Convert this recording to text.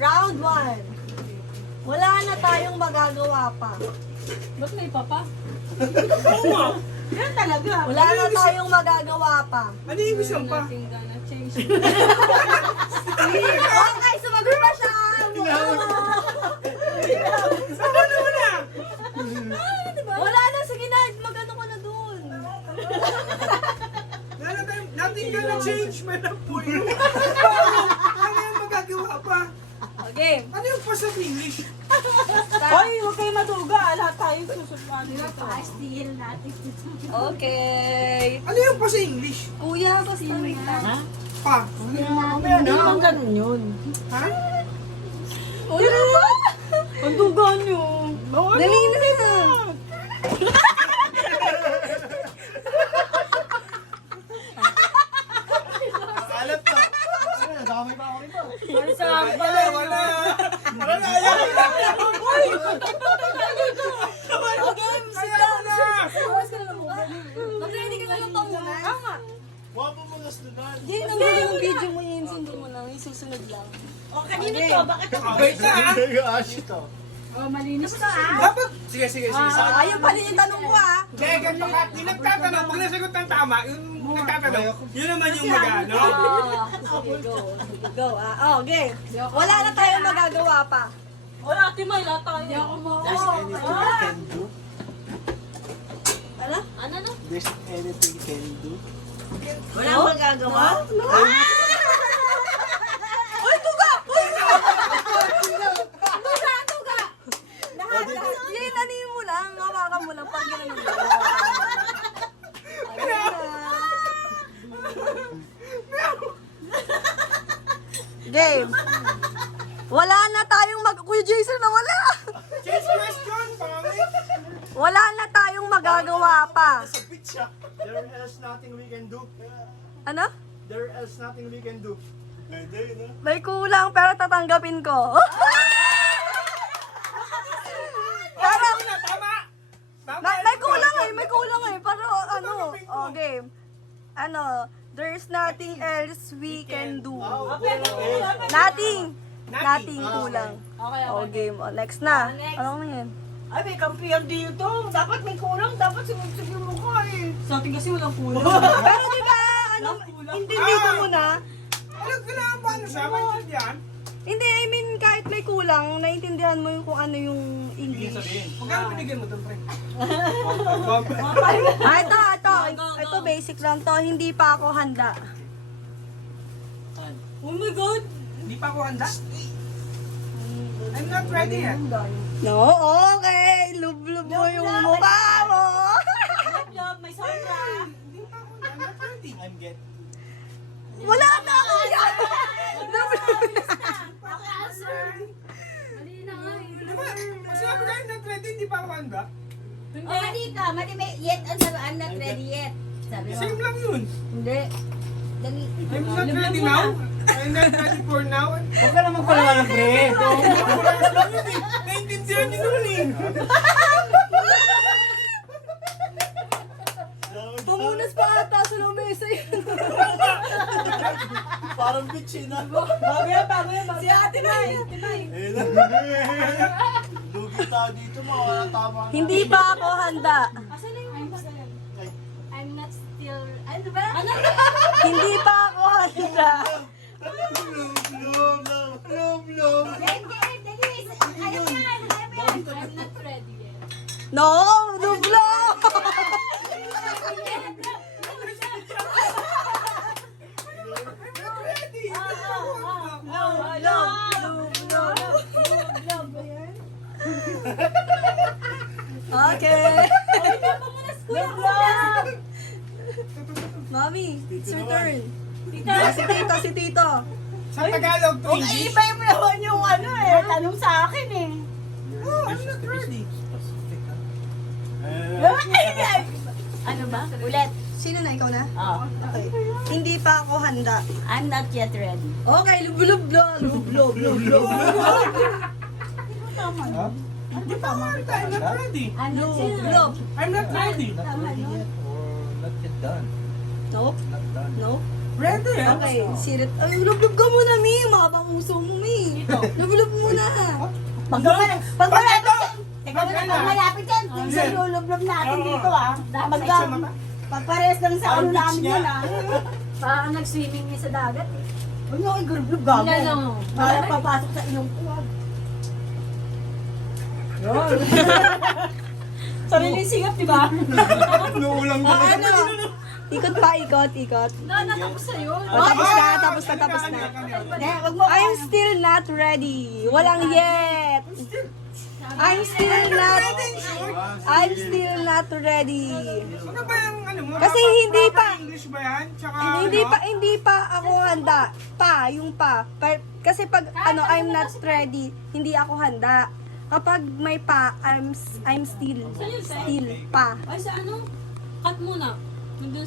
Round 1. Wala na tayong magagawa pa. Ba't may papa? Oo nga. Yan talaga. Wala na tayong magagawa pa. Ano yung ibig sabihin pa? Nothing gonna change. Okay, sumagot na siya. Sabi naman na! Wala na, sige na. Magano ko na dun. Nothing gonna change, man ang puyo. Ano yung magagawa pa? Okay. Ano yung pa sa English? Hoy, huwag kayo maduga. Lahat tayo susunod nito. Okay. Ano yung pa sa English? Kuya, basta wait lang. Pa. Hindi naman ganun yun. Ha? Wala ba? Ang duga nyo. Dali na. Alat na. Damay pa ako rito. Wala, wala. Wala, ayaw. Okay, Ayaw na. mag-ready ka na lang pa muna. Tama. Wapo mo nas doon. Yan, ang gulo ng video mo yun. Sundo mo lang. Isusunod lang. O, kanino to? Bakit? Wait na, ha? Ito. Oh, malinis to Dapat. Sige, sige, sige. Ayun pa rin yung tanong ko ah. Kaya ganito ka, yung nagtatanong, pag nasagot ng tama, yung nagtatanong, yun naman yung magano. Sige, go. Sige, go. Game. Wala na tayong magagawa pa. O, ate May, lahat tayo. Hindi ako mo. There's anything you can do. Ano? Ano na? There's anything you can do. Wala magagawa? No? Uy, tuga! Uy, tuga! Tuga, tuga! Lahat, lahat. Yan, ano mo lang. Hawakan mo lang. Pag gano'n mo lang. Game. Wala na tayong Kuya Jason na wala. Change question, pangit. Wala na tayong magagawa pa. Sa pitch siya. There else nothing we can do. Ano? There else nothing we can do. Pwede, no? May kulang pero tatanggapin ko. Pero, Tama, tama. Tama. may kulang eh, may kulang eh. Pero ano, game. Ano, there's nothing else we can do. Nothing. Nothing kulang. Okay, O game, next na. Ano na yan? Ay, may kampiyan dito. Dapat may kulang. Dapat sinugsig mo ka eh. Sa atin kasi walang kulang. Pero di ba, ano, intindi ko muna. Alam ko na ang paano siya, maintindihan. Hindi, I mean, kahit may kulang, naiintindihan mo yung kung ano yung English. Magkano binigyan mo doon, pre? Ito basic lang to. Hindi pa ako handa. Oh my God! Hindi pa ako handa. I'm not ready yet. No, okay. Lub-lub mo yung mukha mo. Job, may sobra. Hindi pa ako, I'm not ready. I'm get. Wala na ako yan. Ako answer. Mali na nga eh. Diba, pag sinabi ko I'm not ready, hindi pa ako handa. Hindi. O, mali ka. Mali may yet. Ang sabi, I'm not ready yet. Sabi mo. Same lang yun. Hindi. Dali. I'm not ready now. I'm not ready for now. Huwag ka naman pala ng pre. Naintindihan niyo naman eh. Pamunas pa ata sa lamesa yun. Parang bitch eh na. Bago yan, bago yan. Si Ate May. Eh na. Lugi tayo dito, mga tama na. Hindi pa ako handa. Asan na yung I'm not still. Ano ba? Ano? Hindi pa ako handa. Love, love, love, love. Hindi. Dali. Ayaw yan. I'm not ready yet. No, dublo. I'm not ready. Okay. Mami, it's your turn. Si Tito. Sa Tagalog, to English. Iba mo naman yung ano eh. Tanong sa akin eh. Oh, I'm not ready. Ano ba? Ulit. Sino na? Ikaw na? Oh. Okay. Hindi pa ako handa. I'm not yet ready. Okay, lub-lub. Hindi pa ako handa. I'm not ready. I'm not yet ready. Lub. I'm not ready. Not ready yet or not yet done. Nope. Not done. Nope. Ready yan. Okay, sirit. Ay, lublub ka muna, Mi. Mabang uso mo, Mi. Lublub muna. Pag malapit, teka muna, pag malapit yan, sa lulublob natin dito ah. Pagpares lang sa ano namin yan ah. Parang nag-swimming niya sa dagat eh. Huwag nyo i-gulublob gago. Ano? Para papasok sa ilong ko ah. Sariling singap, di ba? Nuulang ka. Ano? Ikot pa, ikot. Natapos na yun. Tapos na. Hindi, wag mo. I'm still not ready. Walang yet. I'm still not ready. Ano ba yung ano mo? Kasi hindi pa. English ba yan? Tsaka Hindi pa ako handa. Yung pa. Kasi pag I'm not ready, hindi ako handa. Kapag may pa, I'm still pa. Ay, sa ano? Cut muna. Nandun